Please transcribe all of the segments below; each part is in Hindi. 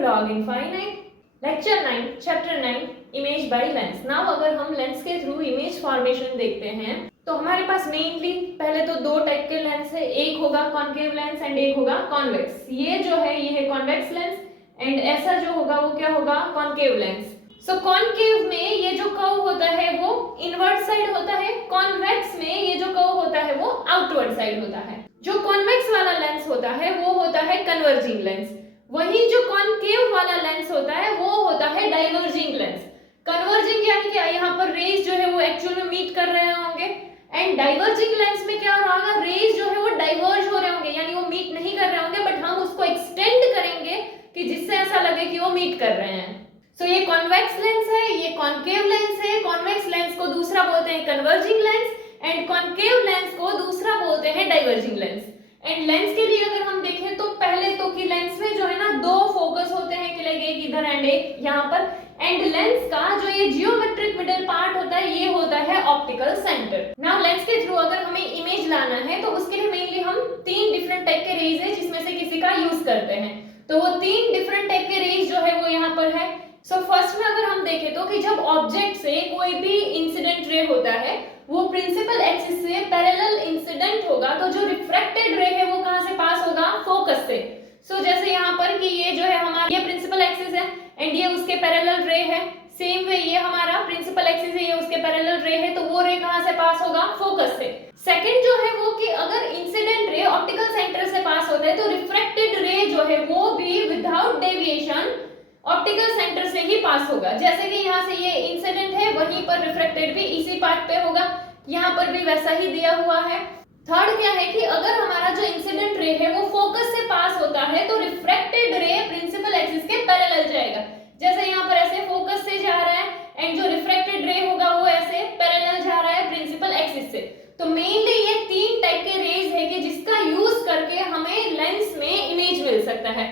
log infinite, lecture 9, chapter 9, image by lens। Now अगर हम लेंस के थ्रू इमेज फॉर्मेशन देखते हैं तो हमारे पास मेनली पहले तो दो टाइप के लेंस है, एक होगा कॉन्केव लेंस एंड एक होगा कॉन्वेक्स। ये जो है ये है कॉन्वेक्स लेंस एंड ऐसा जो होगा वो क्या होगा, कॉन्केव लेंस। सो कॉन्केव में ये जो कर्व होता है वो इनवर्ट साइड होता है, कॉन्वेक्स में ये जो कर्व होता है वो आउटवर्ड साइड होता है। जो कॉन्वेक्स वाला लेंस होता है वो होता है कन्वर्जिंग लेंस, वही जो कॉन्केव वाला लेंस होता है वो होता है डाइवर्जिंग लेंस। कन्वर्जिंग यानी कि यहाँ पर रेज जो है वो एक्चुअल में मीट कर रहे होंगे एंड डाइवर्जिंग लेंस में क्या होगा, रेज जो है वो डाइवर्ज हो रहे होंगे, यानी वो मीट नहीं कर रहे होंगे बट हम उसको एक्सटेंड करेंगे कि जिससे ऐसा लगे कि वो मीट कर रहे हैं। सो ये कॉन्वेक्स लेंस है, ये कॉन्केव लेंस है। कॉन्वेक्स लेंस को दूसरा बोलते हैं converging lens and concave lens को दूसरा बोलते हैं डाइवर्जिंग लेंस। एंड लेंस के लिए अगर हम देखें तो पहले तो कि लेंस में जो है ना दो फोकस होते हैं, कि लाइक एक इधर एंड एक यहाँ पर। एंड लेंस का जो ये जियोमेट्रिक मिडल पार्ट होता है ये होता है ऑप्टिकल सेंटर। नाउ लेंस के थ्रू अगर हमें इमेज लाना है तो उसके लिए मेनली हम तीन डिफरेंट टाइप के रेज है जिसमें से किसी का यूज करते हैं। तो वो तीन डिफरेंट टाइप के रेज जो है वो यहाँ पर है। सो फर्स्ट में अगर हम देखें तो कि जब ऑब्जेक्ट से कोई भी इंसिडेंट रे होता है वो प्रिंसिपल एक्सिस से पैरेलल इंसिडेंट होगा, तो जो रिफ्रैक्टेड रे है वो कहां से पास होगा, फोकस से। सो जैसे यहाँ पर कि ये जो है हमारा ये प्रिंसिपल एक्सिस है एंड ये उसके पैरेलल रे है, सेम वे ये हमारा प्रिंसिपल एक्सिस है, ये उसके पैरेलल रे है, तो वो रे कहां से पास होगा, फोकस से। सेकंड जो है वो कि अगर इंसिडेंट रे ऑप्टिकल सेंटर से पास होता है तो रिफ्रैक्टेड रे जो है वो भी विदाउट डेविएशन ऑप्टिकल सेंटर से ही पास होगा। जैसे कि यहाँ से ये इंसिडेंट है वहीं पर रिफ्रैक्टेड भी इसी पाथ पे होगा, यहाँ पर भी वैसा ही दिया हुआ है। थर्ड क्या है कि अगर हमारा जो इंसिडेंट रे है वो फोकस से पास होता है तो रिफ्रैक्टेड रे प्रिंसिपल एक्सिस के पैरेलल जाएगा। जैसे यहाँ पर ऐसे फोकस से जा रहा है एंड जो रिफ्रैक्टेड रे होगा वो ऐसे पैरेलल जा रहा है प्रिंसिपल एक्सिस से। तो मेनली ये तीन टाइप के रेज है कि जिसका यूज करके हमें लेंस में इमेज मिल सकता है।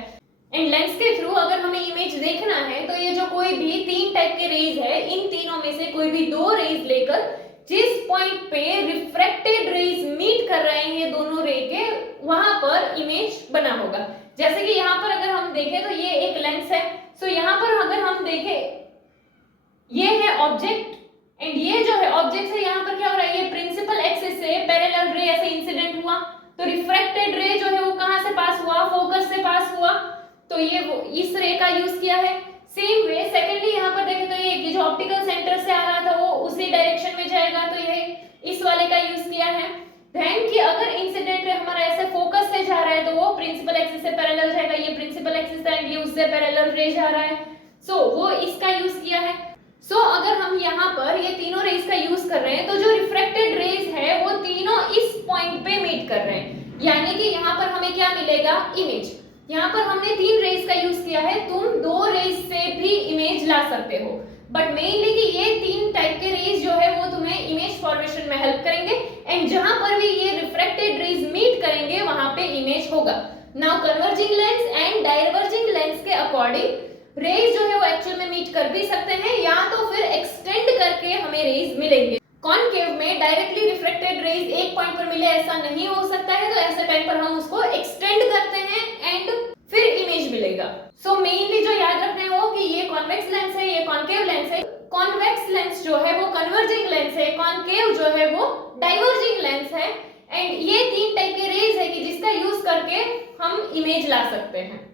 एंड लेंस के थ्रू अगर हमें इमेज देखना है तो ये जो कोई भी तीन टाइप के रेज है इन तीनों में से कोई भी दो रेज लेकर जिस पॉइंट पे रिफ्रैक्टेड रेज मीट कर रहे हैं ये दोनों रे के, वहां पर इमेज बना होगा। जैसे कि यहाँ पर अगर हम देखें तो ये एक लेंस है। सो यहाँ पर अगर हम देखें ये है ऑब्जेक्ट एंड ये जो है ऑब्जेक्ट से यहाँ पर क्या हो रहा है, ये प्रिंसिपल एक्सिस से पैरेलल रे ऐसे इंसिडेंट हुआ तो रिफ्रैक्टेड रे जो है वो कहां से पास हुआ, फोकस से पास हुआ, तो ये वो इस रे का यूज किया है। सेम वे सेकेंडली यहाँ पर देखें तो ये जो ऑप्टिकल सेंटर से आ रहा था वो उसी डायरेक्शन में जाएगा, तो ये इस वाले का यूज किया है। देन कि अगर इंसिडेंट रे हमारा ऐसे फोकस से जा रहा है तो वो प्रिंसिपल एक्सिस से पैरेलल जाएगा, ये प्रिंसिपल एक्सिस है एंड ये उससे पैरेलल रे जा रहा है, सो वो इसका यूज किया है। सो अगर हम यहाँ पर ये तीनों रेज का यूज कर रहे हैं तो जो रिफ्रैक्टेड रेज है वो तीनों इस पॉइंट पे मीट कर रहे हैं, यानी कि यहाँ पर हमें क्या मिलेगा, इमेज। यहाँ पर हमने तीन रेज का यूज किया है, तुम दो रेज से भी इमेज ला सकते हो बट मेनली कि ये तीन टाइप के रेज जो है वो तुम्हें इमेज फॉर्मेशन में हेल्प करेंगे एंड जहां पर भी ये रिफ्रैक्टेड रेज मीट करेंगे वहां पे इमेज होगा। Now converging lens and diverging lens के अकॉर्डिंग रेज जो है वो एक्चुअल में मीट कर भी सकते हैं या तो फिर एक्सटेंड करके हमें रेज मिलेंगे। कॉनकेव में डायरेक्टली रिफ्रैक्टेड रेज एक पॉइंट पर मिले ऐसा नहीं हो सकता है, तो ऐसे टाइम पर हम उसको एक्सटेंड करते हैं एंड फिर इमेज मिलेगा। सो मेनली जो याद रखना है वो कि ये कॉन्वेक्स लेंस है, ये कॉनकेव लेंस है। कॉन्वेक्स लेंस जो है वो कन्वर्जिंग लेंस है, कॉनकेव जो है वो डाइवर्जिंग लेंस है एंड ये तीन टाइप के रेज है कि जिसका यूज करके हम इमेज ला सकते हैं।